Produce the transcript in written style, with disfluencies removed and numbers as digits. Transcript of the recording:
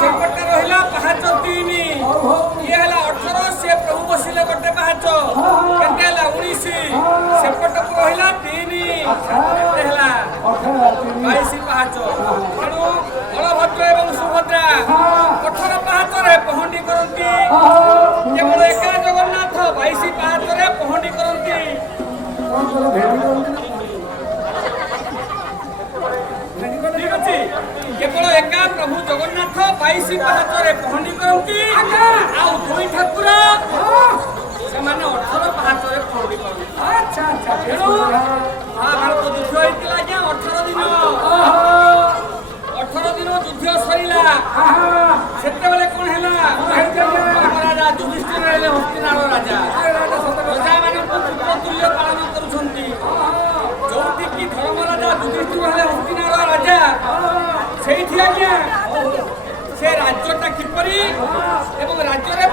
सेपटे रहा पाहाच 3 ये है 18 से प्रभु बसिले गोटे पाहाच के 19 सेपटे रहा 3 22 पाहाच तेणु बलभद्र और सुभद्रा 18 पाहाचरे पहंडी करती केवल एका जगन्नाथ 22 पाहाचरे पहंडी करती ठीक अच्छे केवल एका प्रभु जगन्नाथ 22 पाहाचरे पहंडी करती आ दुई ठाकुर से 18 पाहाचरे पहंडी करती महाभारत युद्ध होता 18 दिन 18 दिन युद्ध सरला से कौन है राजा युधिष्ठिर रहे हस्तिनार राजा प्रजा मान पुत्रतुल्य पालन करुँच कि धर्म राजा युधिष्ठिर रहे हस्तिनार राजा से राज्यटा किपरि राज्य